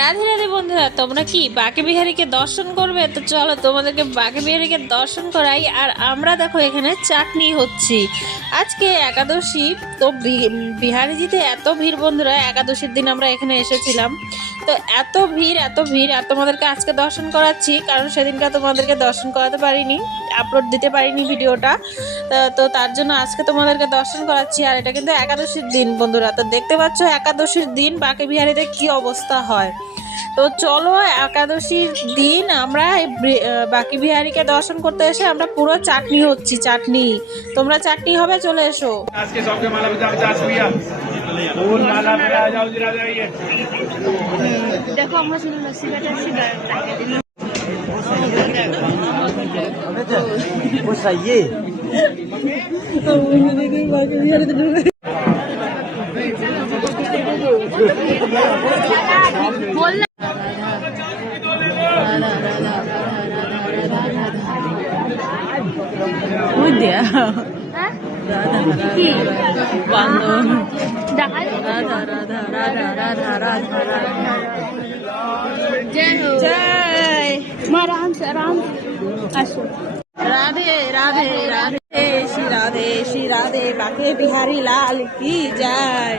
রাধে রাধে বন্ধুরা, তোমরা কি বাঁকে বিহারীকে দর্শন করবে? তো চলো তোমাদেরকে বাঁকে বিহারীকে দর্শন করাই, আর আমরা দেখো এখানে চাটনি হচ্ছি। আজকে একাদশী, তো বিহারিজিতে এত ভিড় বন্ধুরা, একাদশীর দিন আমরা এখানে এসেছিলাম। তো এত ভিড় এত ভিড়, আর তোমাদেরকে আজকে দর্শন করাচ্ছি, কারণ সেদিনকে তোমাদেরকে দর্শন করাতে পারিনি আপলোড দিতে পারিনি ভিডিওটা। তো তার জন্য আজকে তোমাদেরকে দর্শন করাচ্ছি, আর এটা কিন্তু একাদশীর দিন, বন্ধুরা। তো দেখতে পাচ্ছ একাদশীর দিন, বাকি বিহারিতে কি অবস্থা হয়। তো চলো একাদশীর দিন, আমরা বাকি বিহারিকে দর্শন করতে এসে আমরা পুরো চাটনি হচ্ছি, চাটনি। তোমরা চাটনি হবে, চলে এসো। আজকে সবকে মালা মালা के माला पचास पचास भैया फूल माला पे आ जाओ जरा जाइए দেখো আমরা শুধু লস্যি কাটা वो सही है বল না হ্যাঁ কি ডাল জয় আসো রাধে রাধে রাধে শ্রী রাধে শ্রী রাধে বাঁকে বিহারী লাল কি যায়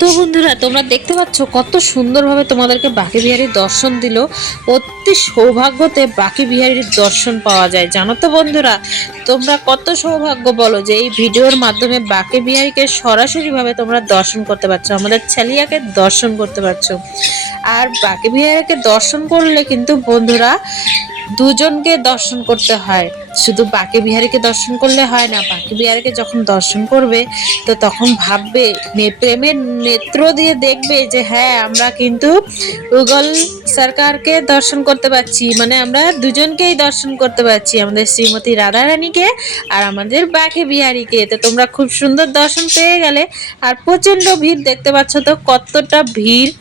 তো বন্ধুরা, তোমরা দেখতে পাচ্ছ কত সুন্দরভাবে তোমাদেরকে বাকি বিহারীর দর্শন দিল। অতি সৌভাগ্যতে বাকি বিহারীর দর্শন পাওয়া যায়। জানো তো বন্ধুরা, তোমরা কত সৌভাগ্য বলো যে এই ভিডিওর মাধ্যমে বাকি বিহারীকে সরাসরিভাবে তোমরা দর্শন করতে পারছ, আমাদের ছেলিয়াকে দর্শন করতে পারছ। আর বাকি বিহারীকে দর্শন করলে কিন্তু বন্ধুরা, দুজনকে দর্শন করতে হয়। শুধু বাকি বিহারীকে দর্শন করলে হয় না, বাকি বিহারীকে যখন দর্শন করবে, তো তখন ভাববে প্রেমের নেত্র দিয়ে দেখবে যে হ্যাঁ আমরা কিন্তু উগল সরকারকে দর্শন করতে পারছি। মানে আমরা দুজনকেই দর্শন করতে পারছি, আমাদের শ্রীমতী রাধারানীকে আর আমাদের বাকে বিহারীকে। তো তোমরা খুব সুন্দর দর্শন পেয়ে গেলে, আর প্রচণ্ড ভিড় দেখতে পাচ্ছ তো, কতটা ভিড়।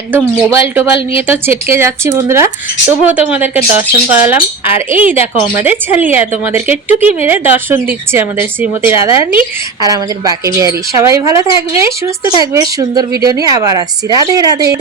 একদম মোবাইল টোবাইল নিয়ে তো ছেটকে যাচ্ছি বন্ধুরা। তবুও তোমাদেরকে দর্শন করালাম। আর এই দেখো আমাদের ছালিয়া, তোমাদেরকে টুকি মেরে দর্শন দিচ্ছে আমাদের শ্রীমতী রাধারানী আর আমাদের বাকে বিহারি। সবাই ভালো থাকবে, সুস্থ থাকবে, সুন্দর ভিডিও নিয়ে আবার আসছি। রাধে রাধে।